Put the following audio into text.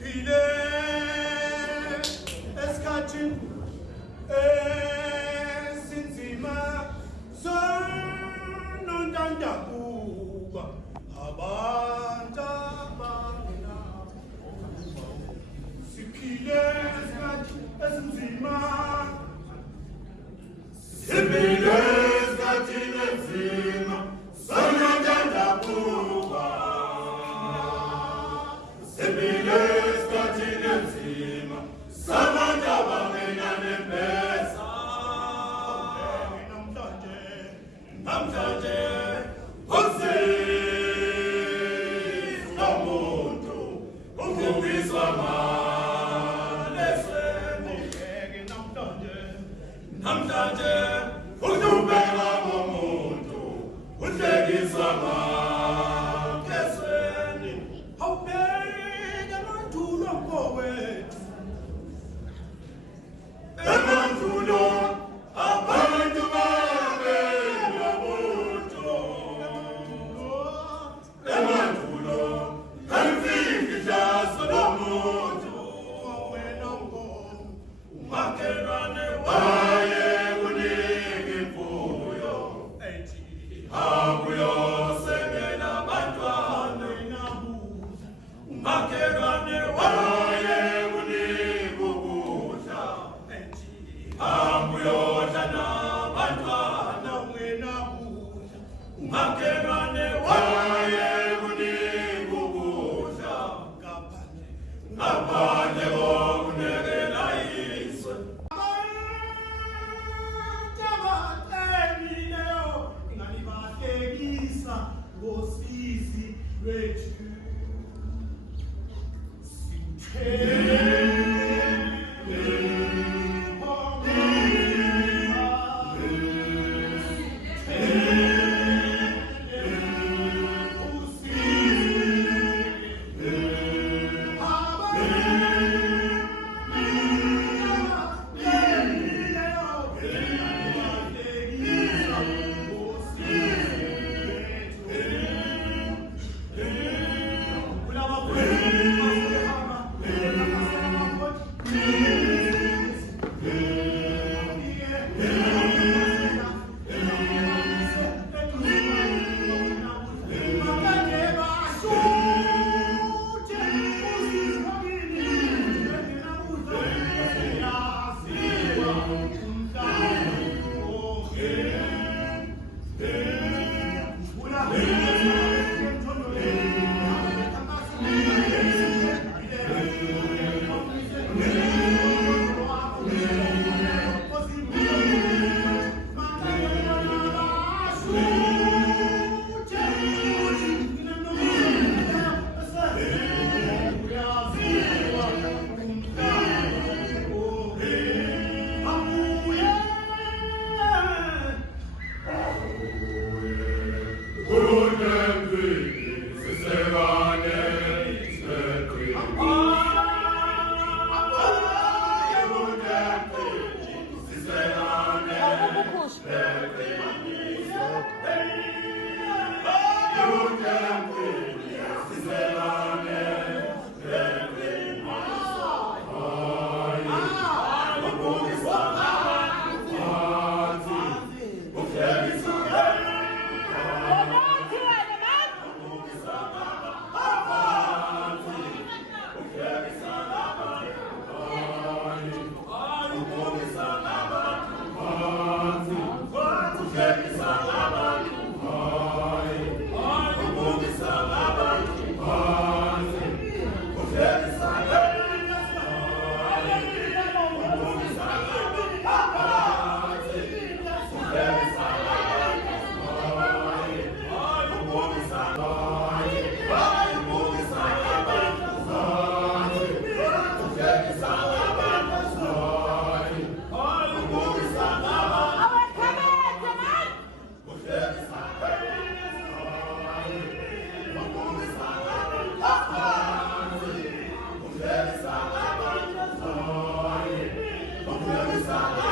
siphile esikhathini esinzima sonontandakuba abantu abangenabo. Siphile esikhathini esinzima, siphile esikhathini esinzima sonontandakuba. Siphile esikhathini esinzima sabantu abangenanembeza. Namhlanje usizo lomuntu uvukiswa malesweni. Namhlanje ukuhlupheka komuntu uhlekiswa malesweni. Awubheke emandulo mfowethu, emandulo abantu babenobuntu. Emandulo alifiki ihlazo lomuntu. Wena umakhelwane waye kunika imfuyo, akuyosengela abantwana. Umakhelwane waye kunika ukudla, akuyodla nabantwana. Wena kudla umakhelwane waye kunika ukudla, ngaphandle kokunekela izwe. Abantu inganibahlekisa ngosizi lwethu. Salama.